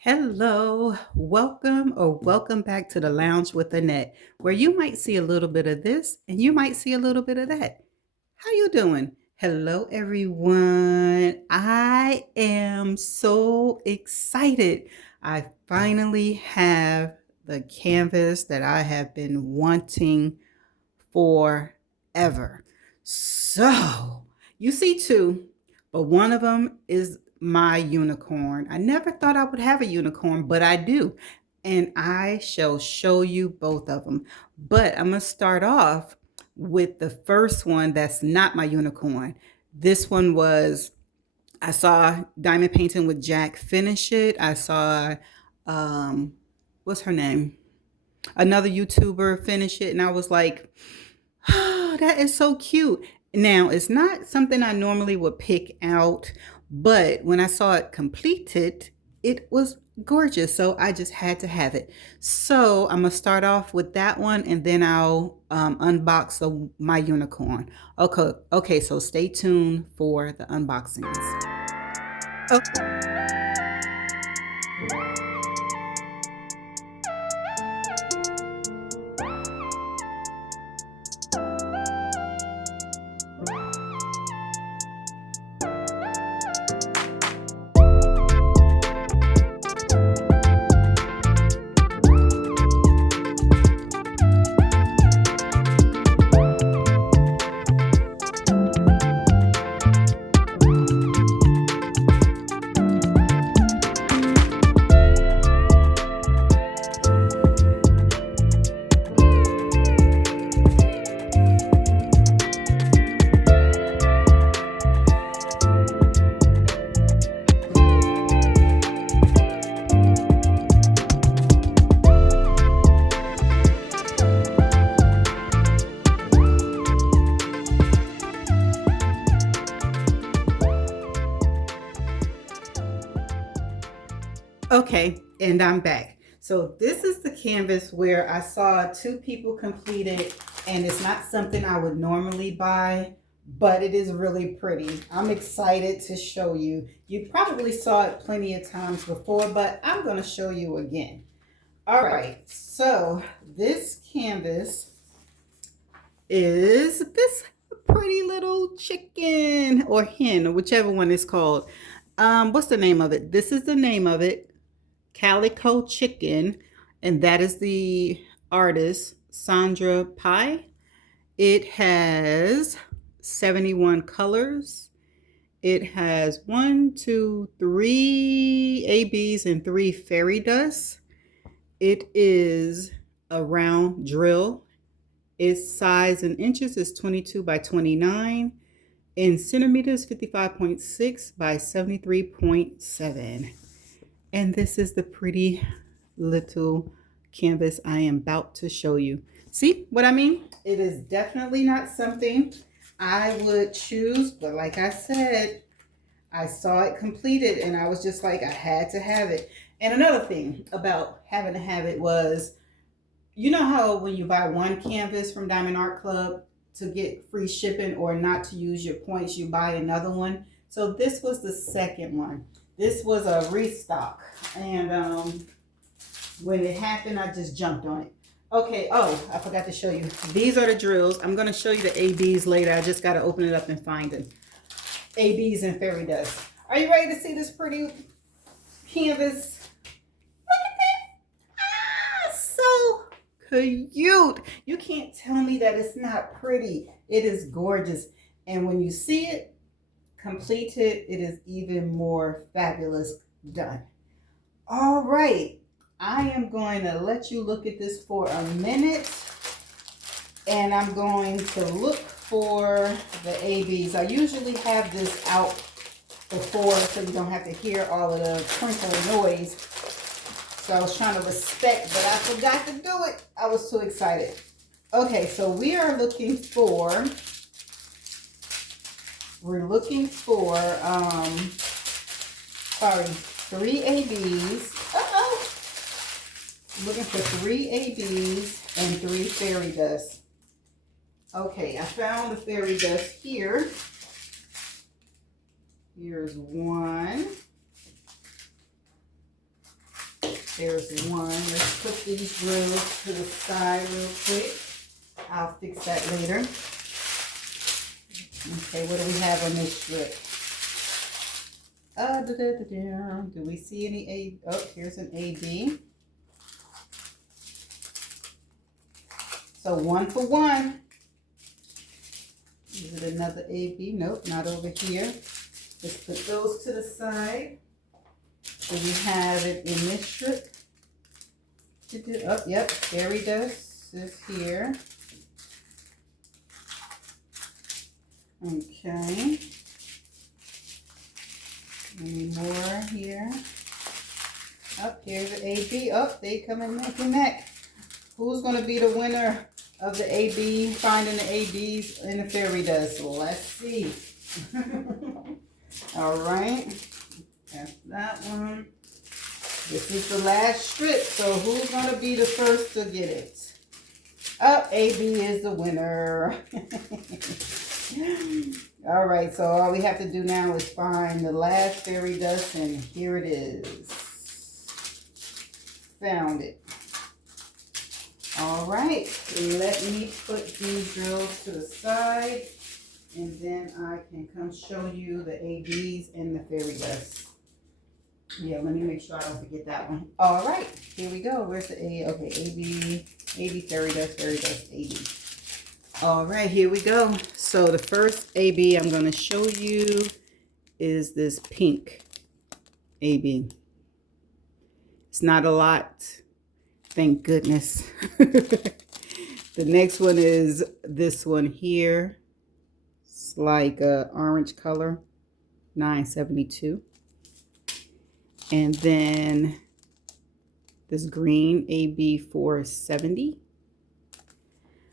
Hello, welcome back to the Lounge with Annette, where you might see a little bit of this and you might see a little bit of that. How you doing? Hello, everyone. I am so excited. I finally have the canvas that I have been wanting forever. So, you see two, but one of them is my unicorn. I never thought I would have a unicorn, but I do. And I shall show you both of them. But I'm going to start off with the first one that's not my unicorn. This one was, I saw Diamond Painting with Jack finish it. I saw, um, what's her name? Another YouTuber finish it. And I was like, oh, that is so cute. Now, it's not something I normally would pick out, but when I saw it completed, it was gorgeous. So I just had to have it. So I'm going to start off with that one and then I'll unbox my unicorn. Okay, so stay tuned for the unboxings. Okay. Okay, and I'm back. So this is the canvas where I saw two people complete it, and it's not something I would normally buy, but it is really pretty. I'm excited to show you. You probably saw it plenty of times before, but I'm going to show you again. All right, so this canvas is this pretty little chicken or hen, or whichever one it's called. What's the name of it? This is the name of it. Calico Chicken, and that is the artist Sandra Pye. It has 71 colors. It has 1, 2, 3 ABs and 3 fairy dusts. It is a round drill. Its size in inches is 22 by 29. In centimeters, 55.6 by 73.7. And this is the pretty little canvas I am about to show you. See what I mean? It is definitely not something I would choose, but like I said, I saw it completed and I was just like, I had to have it. And another thing about having to have it was, you know how when you buy one canvas from Diamond Art Club to get free shipping or not to use your points, you buy another one. So this was the second one. This was a restock, and when it happened, I just jumped on it. Okay, oh, I forgot to show you. These are the drills. I'm going to show you the ABs later. I just got to open it up and find them. ABs and fairy dust. Are you ready to see this pretty canvas? Look at that. Ah, so cute. You can't tell me that it's not pretty. It is gorgeous. And when you see it completed, it is even more fabulous done. All right, I am going to let you look at this for a minute, and I'm going to look for the ABs. I usually have this out before so you don't have to hear all of the crinkling noise. So I was trying to respect, but I forgot to do it. I was too excited. Okay, so we're looking for 3 ABs. Uh-oh. Looking for 3 ABs and 3 fairy dust. Okay, I found the fairy dust here. Here's one. There's one. Let's put these drills to the side real quick. I'll fix that later. Okay, what do we have on this strip? Do we see any A? Oh, here's an AB. So 1 for 1. Is it another AB? Nope, not over here. Let's put those to the side. So we have it in this strip. Oh, yep, fairy dust is here. Okay. Any more here? Up here's the AB. Up, they come in neck and neck. Who's going to be the winner of the AB, finding the ABs in the fairy dust? Well, let's see. All right. That's that one. This is the last strip, so who's going to be the first to get it? Oh, AB is the winner. All right, so all we have to do now is find the last fairy dust, and here it is. Found it. All right, let me put these drills to the side, and then I can come show you the ABs and the fairy dust. Yeah, let me make sure I don't forget that one. All right, here we go. Where's the A? Okay, AB, fairy dust, AB. All right, here we go. So the first AB I'm going to show you is this pink AB. It's not a lot, thank goodness. The next one is this one here. It's like a orange color, 972. And then this green AB 470.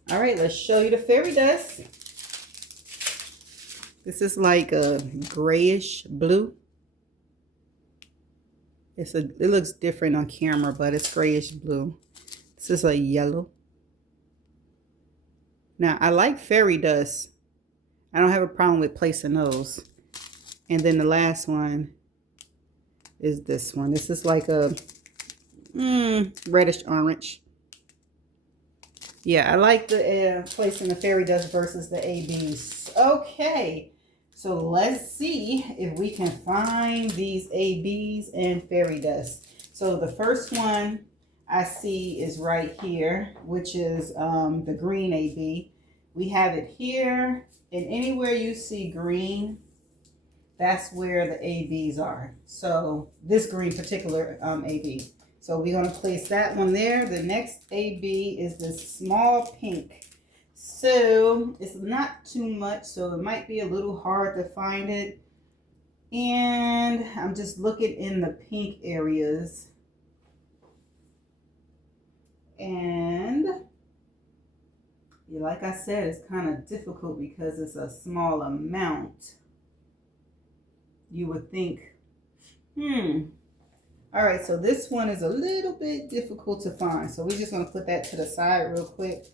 All right, let's show you the fairy dust. This is like a grayish blue. It looks different on camera, but it's grayish blue. This is a yellow. Now, I like fairy dust. I don't have a problem with placing those. And then the last one is this one. This is like a reddish orange. Yeah, I like the placing the fairy dust versus the ABs. Okay, so let's see if we can find these ABs and fairy dust. So the first one I see is right here, which is the green AB. We have it here, and anywhere you see green, that's where the ABs are. So this green particular AB. So we're going to place that one there. The next AB is this small pink. So it's not too much, so it might be a little hard to find it. And I'm just looking in the pink areas. And like I said, it's kind of difficult because it's a small amount. You would think, all right, so this one is a little bit difficult to find. So we're just going to put that to the side real quick.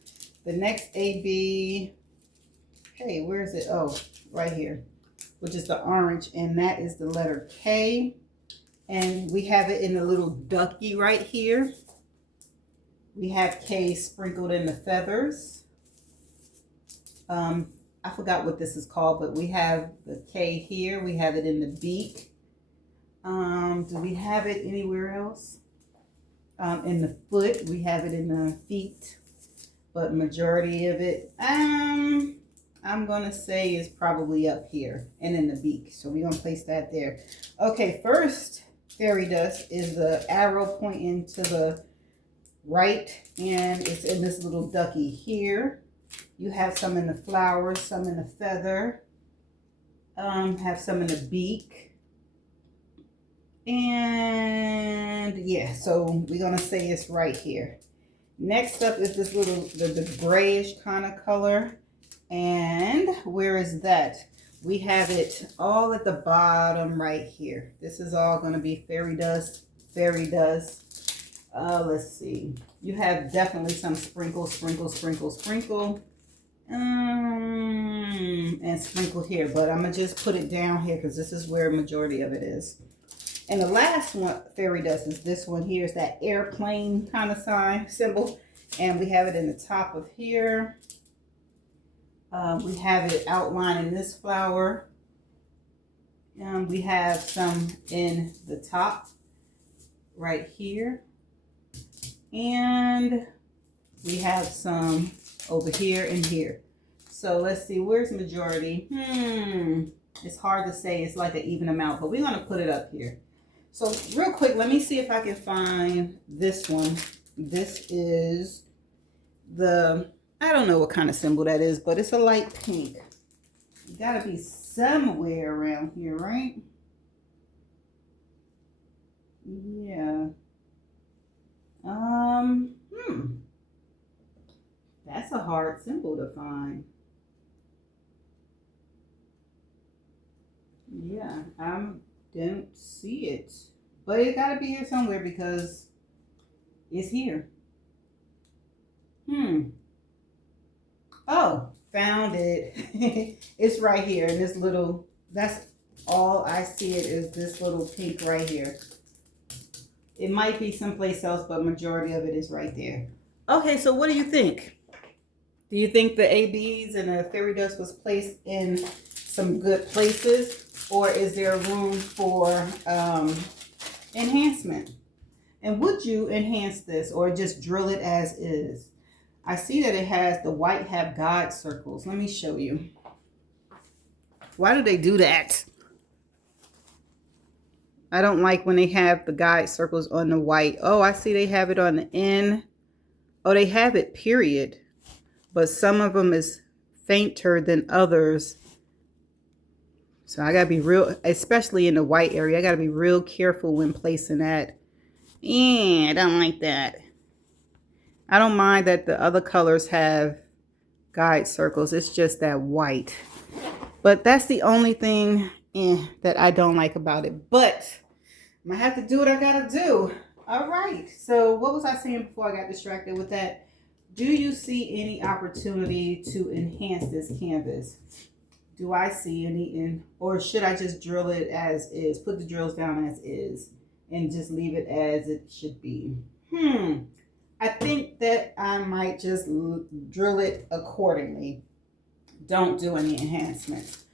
The next AB, hey, where is it? Oh, right here, which is the orange, and that is the letter K. And we have it in a little ducky right here. We have K sprinkled in the feathers. I forgot what this is called, but we have the K here. We have it in the beak. Do we have it anywhere else? In the foot, we have it in the feet, but majority of it, I'm gonna say is probably up here and in the beak. So we're gonna place that there. Okay, first fairy dust is the arrow pointing to the right, and it's in this little ducky here. You have some in the flowers, some in the feather, have some in the beak. And yeah, so we're gonna say it's right here. Next up is this little, the grayish kind of color. And where is that? We have it all at the bottom right here. This is all gonna be fairy dust, fairy dust. Let's see. You have definitely some sprinkle, sprinkle, sprinkle, sprinkle. And sprinkle here, but I'm gonna just put it down here because this is where majority of it is. And the last one, fairy dust, is this one here. Is that airplane kind of sign symbol, and we have it in the top of here. We have it outlined in this flower. We have some in the top right here, and we have some over here and here. So let's see, where's majority? It's hard to say. It's like an even amount, but we're gonna put it up here. So real quick, let me see if I can find this one. This is the, I don't know what kind of symbol that is, but it's a light pink. You gotta be somewhere around here, right? Yeah. That's a hard symbol to find. Yeah, I don't see it. But it gotta be here somewhere because it's here. Oh, found it. It's right here in this little, that's all I see it is this little pink right here. It might be someplace else, but majority of it is right there. Okay, so what do you think? Do you think the ABs and the fairy dust was placed in some good places? Or is there room for enhancement? And would you enhance this or just drill it as is? I see that it has the white have guide circles. Let me show you. Why do they do that? I don't like when they have the guide circles on the white. Oh, I see they have it on the end. Oh, they have it period. But some of them is fainter than others. So I gotta be real, especially in the white area, I gotta be real careful when placing that. I don't like that. I don't mind that the other colors have guide circles. It's just that white. But that's the only thing that I don't like about it. But I'm gonna have to do what I gotta do. All right. So what was I saying before I got distracted with that? Do you see any opportunity to enhance this canvas? Do I see any or should I just drill it as is? Put the drills down as is and just leave it as it should be. I think that I might just drill it accordingly. Don't do any enhancements.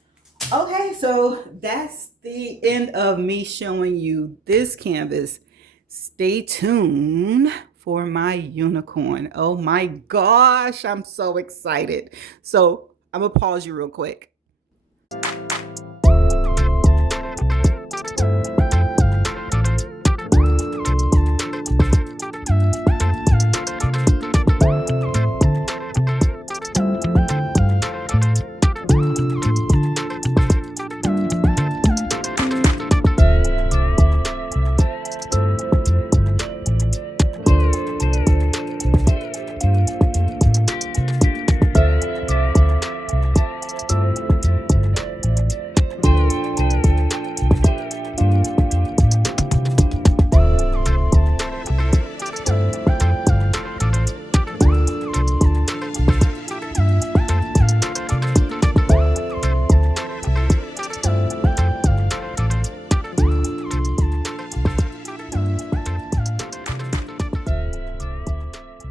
Okay, so that's the end of me showing you this canvas. Stay tuned for my unicorn. Oh my gosh, I'm so excited. So I'm gonna pause you real quick.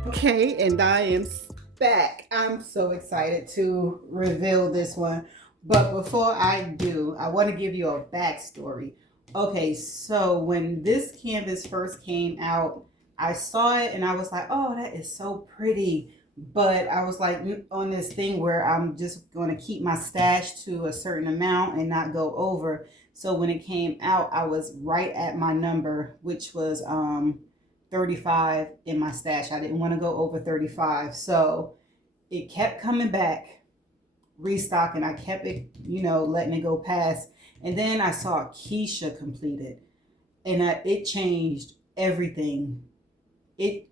Okay, and I am back. I'm so excited to reveal this one. But before I do, I want to give you a backstory. Okay, so when this canvas first came out, I saw it and I was like, oh, that is so pretty. But I was like on this thing where I'm just going to keep my stash to a certain amount and not go over. So when it came out, I was right at my number, which was 35 in my stash. I didn't want to go over 35. So it kept coming back, restocking. I kept it, letting it go past. And then I saw Keisha completed and it changed everything.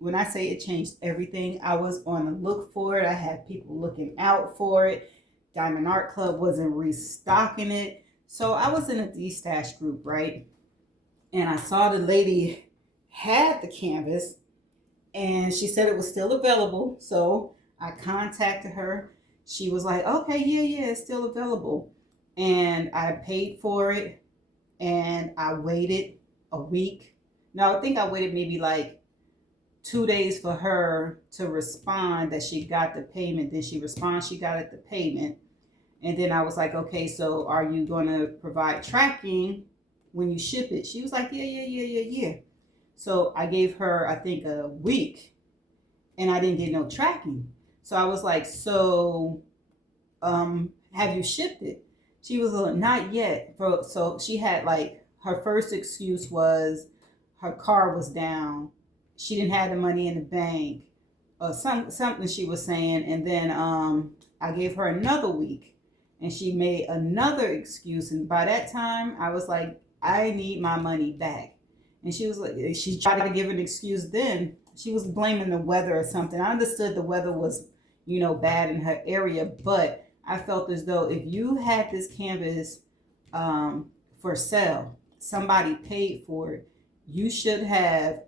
When I say it changed everything, I was on the look for it. I had people looking out for it. Diamond Art Club wasn't restocking it. So I was in a D-stash group, right? And I saw the lady had the canvas and she said it was still available. So I contacted her. She was like, okay, yeah, it's still available. And I paid for it, and I waited a week. No, I think I waited maybe like 2 days for her to respond that she got the payment. Then she responds she got the payment. And then I was like, okay, so are you going to provide tracking when you ship it? She was like, yeah. So I gave her, I think, a week, and I didn't get no tracking. So I was like, so have you shipped it? She was like, not yet. So she had like, her first excuse was her car was down. She didn't have the money in the bank, or something she was saying. And then I gave her another week, and she made another excuse. And by that time, I was like, I need my money back. And she was like, she tried to give an excuse then. She was blaming the weather or something. I understood the weather was, bad in her area, but I felt as though if you had this canvas for sale, somebody paid for it, you should have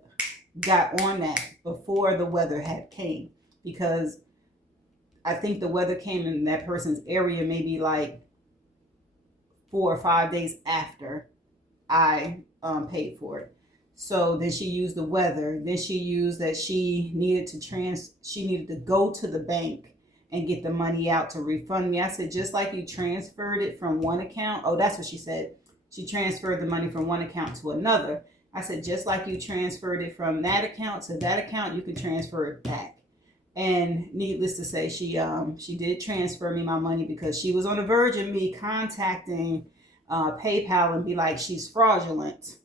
got on that before the weather had came, because I think the weather came in that person's area maybe like 4 or 5 days after I paid for it. So then she used the weather. Then she used that she needed to go to the bank and get the money out to refund me. I said, just like you transferred it from one account. Oh, that's what she said. She transferred the money from one account to another. I said, just like you transferred it from that account to that account, you can transfer it back. And needless to say, she did transfer me my money, because she was on the verge of me contacting PayPal and be like, she's fraudulent,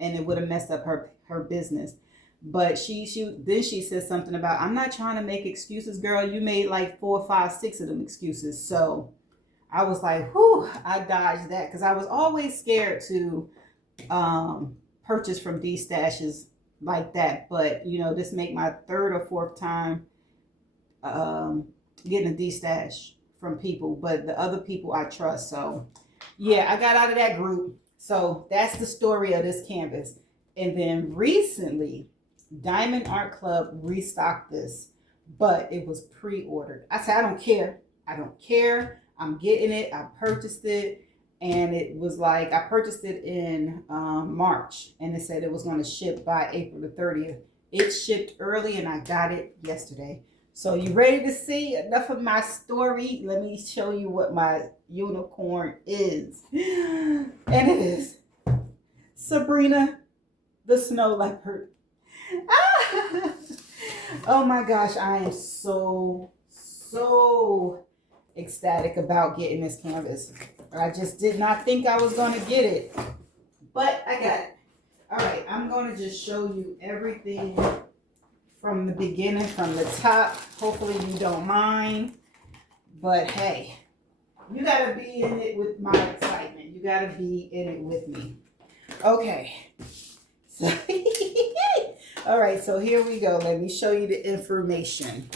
and it would have messed up her business. But she said something about, I'm not trying to make excuses, girl. You made like 4, 5, 6 of them excuses. So I was like, whew, I dodged that, because I was always scared to purchase from D stashes like that. But this make my third or fourth time getting a D stash from people, but the other people I trust. So yeah, I got out of that group. So that's the story of this canvas. And then recently, Diamond Art Club restocked this, but it was pre-ordered. I said, I don't care. I'm getting it. I purchased it. And it was like, I purchased it in March, and it said it was going to ship by April the 30th. It shipped early, and I got it yesterday. So you ready to see enough of my story? Let me show you what my unicorn is. And it is Sabrina the Snow Leopard. Ah! Oh my gosh, I am so ecstatic about getting this canvas. I just did not think I was going to get it, but I got it. All right, I'm going to just show you everything from the beginning, from the top. Hopefully you don't mind, but hey, you got to be in it with my excitement. You got to be in it with me. Okay. So, all right, so here we go. Let me show you the information.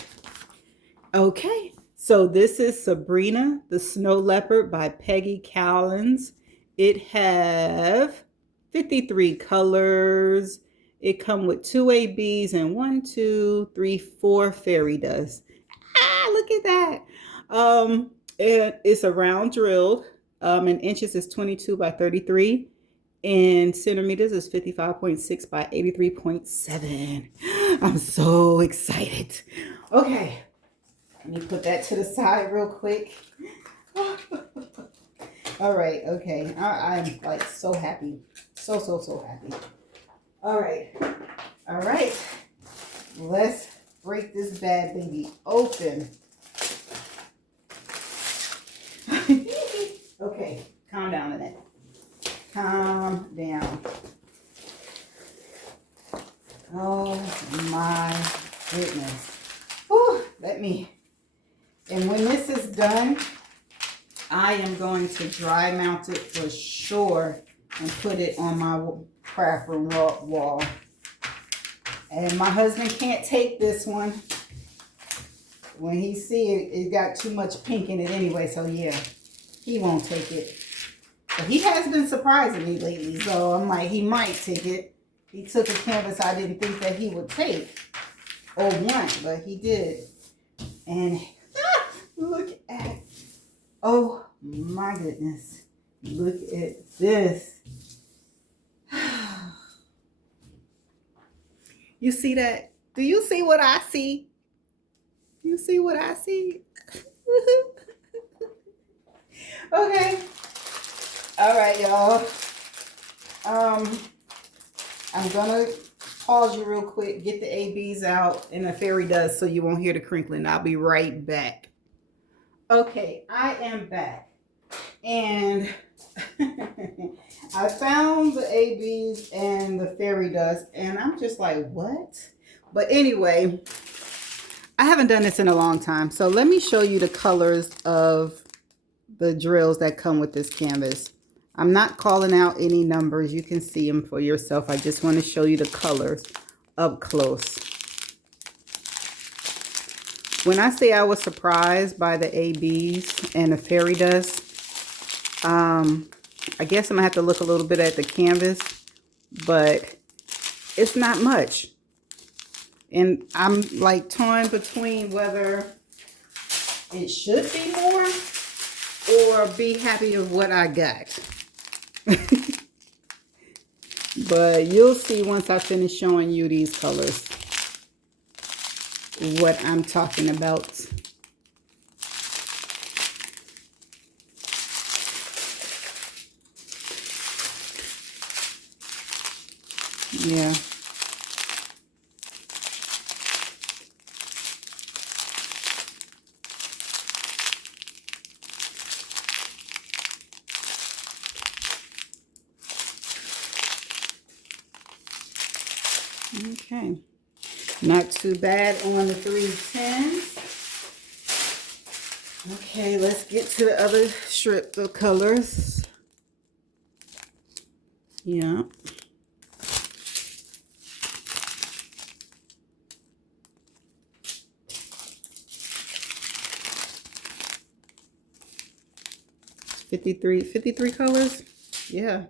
Okay. So this is Sabrina the Snow Leopard by Peggy Cowlins. It have 53 colors. It come with 2 ABs and 1, 2, 3, 4 fairy dust. Ah, look at that. It's a round drilled. In inches is 22 by 33. And centimeters is 55.6 by 83.7. I'm so excited. Okay. Let me put that to the side real quick. All right, okay. I'm like so happy. So happy. All right. Let's break this bad baby open. Okay, calm down, Annette. Calm down. Oh my goodness. Whew, and when this is done, I am going to dry mount it for sure and put it on my craft room wall. And my husband can't take this one. When he see it, it got too much pink in it anyway, so yeah, he won't take it. But he has been surprising me lately, so I'm like, he might take it. He took a canvas I didn't think that he would take. or want, but he did. And look at, oh my goodness, look at this. You see that? Do you see what I see? You see what I see? Okay. All right, y'all. I'm gonna pause you real quick, get the ABs out and the fairy dust so you won't hear the crinkling. I'll be right back. Okay, I am back. And I found the ABs and the fairy dust, and I'm just like, what? But anyway, I haven't done this in a long time. So let me show you the colors of the drills that come with this canvas. I'm not calling out any numbers. You can see them for yourself. I just want to show you the colors up close. When I say I was surprised by the ABs and the fairy dust, I guess I'm gonna have to look a little bit at the canvas, but it's not much. And I'm like torn between whether it should be more or be happy with what I got. But you'll see once I finish showing you these colors what I'm talking about. Yeah. Okay. Not too bad on the 310s. Okay, let's get to the other strip of colors. Yeah. Fifty-three colors. Yeah.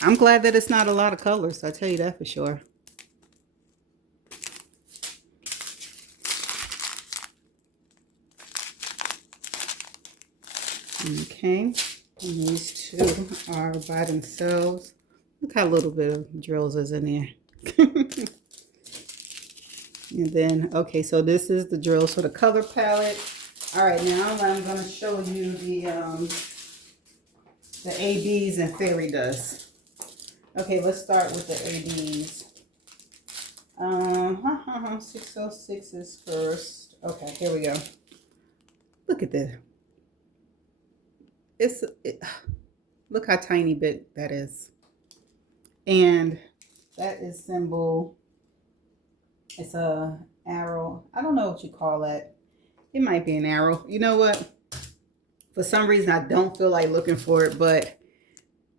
I'm glad that it's not a lot of colors. I tell you that for sure. Okay, and these two are by themselves. Look how little bit of drills is in there. And then, okay, so this is the drills for the color palette. All right, now I'm going to show you the ABs and fairy dust. Okay, let's start with the ABs. 606 is first. Okay, here we go. Look at this. Look how tiny bit that is. And that is symbol. It's a arrow. I don't know what you call that. It might be an arrow. You know what? For some reason, I don't feel like looking for it, but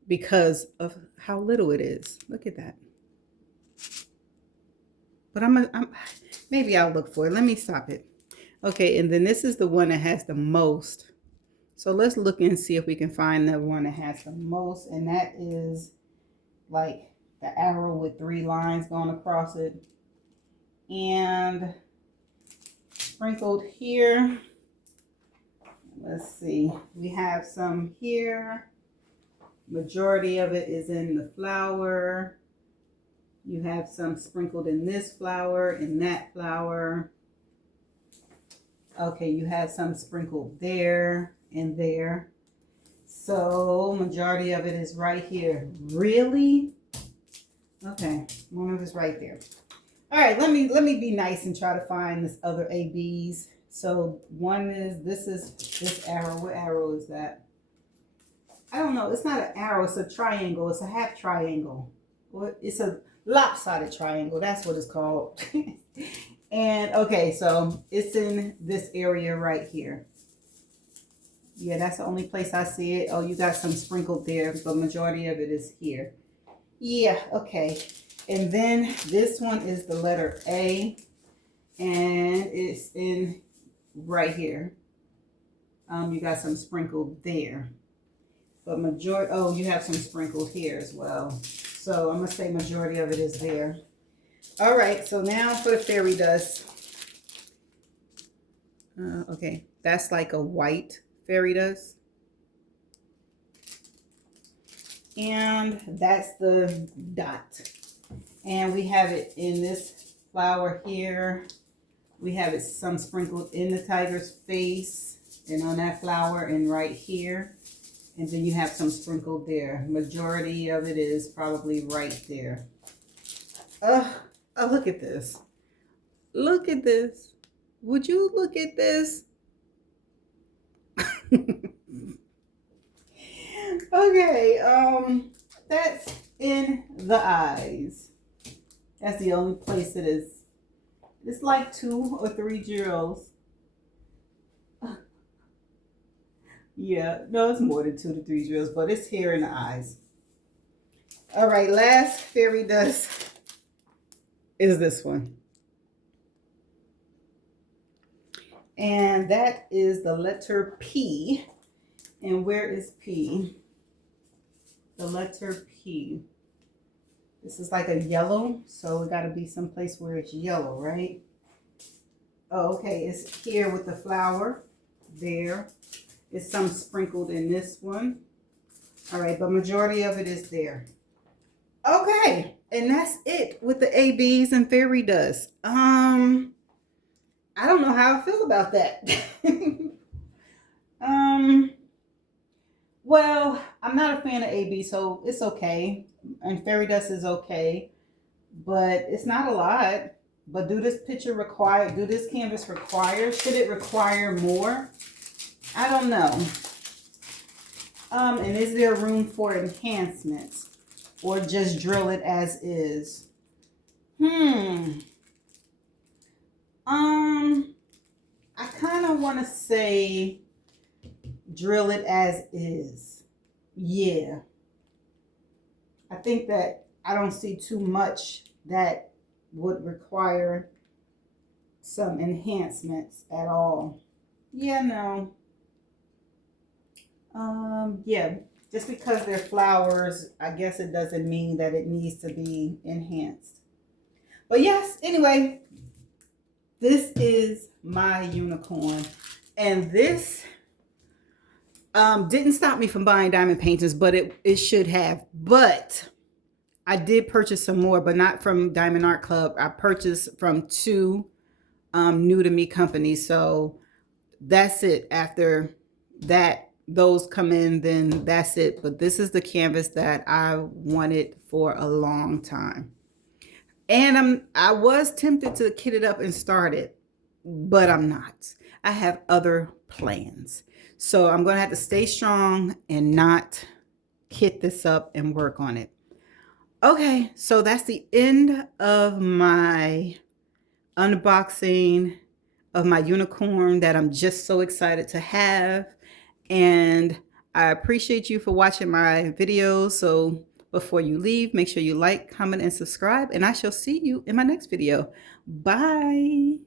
because of how little it is. Look at that. But maybe I'll look for it. Let me stop it. Okay, and then this is the one that has the most. So let's look and see if we can find the one that has the most. And that is like the arrow with 3 lines going across it. And sprinkled here. Let's see. We have some here. Majority of it is in the flower. You have some sprinkled in this flower, in that flower. Okay, you have some sprinkled there and there. So majority of it is right here. Really? Okay, one of it's right there. All right, let me be nice and try to find this other ABs. So one is this arrow. What arrow is that? I don't know. It's not an arrow. It's a triangle. It's a half triangle. It's a lopsided triangle. That's what it's called. And okay, so it's in this area right here. Yeah, that's the only place I see it. Oh, you got some sprinkled there, but majority of it is here. Yeah, okay. And then this one is the letter A, and it's in right here. You got some sprinkled there. But you have some sprinkled here as well. So I'm gonna say majority of it is there. All right, so now for the fairy dust. Okay, that's like a white fairy dust. And that's the dot. And we have it in this flower here. We have it some sprinkled in the tiger's face and on that flower and right here. And then you have some sprinkled there. Majority of it is probably right there. Oh, look at this. Look at this. Would you look at this? Okay, that's in the eyes. That's the only place it is. It's like 2 or 3 drills. Yeah, no, it's more than 2 to 3 drills, but it's here in the eyes. All right, last fairy dust is this one. And that is the letter P. And where is P? The letter P. This is like a yellow, so it got to be someplace where it's yellow, right? Oh, okay, it's here with the flower. There. It's some sprinkled in this one. All right, but majority of it is there. Okay, and that's it with the ABs and fairy dust. I don't know how I feel about that. Well, I'm not a fan of AB, so it's okay. And fairy dust is okay, but it's not a lot. But do this canvas require, should it require more? I don't know. And is there room for enhancements or just drill it as is? I kind of want to say drill it as is. Yeah. I think that I don't see too much that would require some enhancements at all. Yeah, no. Yeah, just because they're flowers, I guess it doesn't mean that it needs to be enhanced. But yes, anyway, this is my unicorn. And this didn't stop me from buying diamond paintings, but it should have. But I did purchase some more, but not from Diamond Art Club. I purchased from 2 new to me companies. So that's it. After that, those come in, then that's it. But this is the canvas that I wanted for a long time. And I was tempted to kit it up and start it, but I'm not. I have other plans. So I'm going to have to stay strong and not kit this up and work on it. Okay, so that's the end of my unboxing of my unicorn that I'm just so excited to have. And I appreciate you for watching my videos. So before you leave, make sure you like, comment, and subscribe. And I shall see you in my next video. Bye.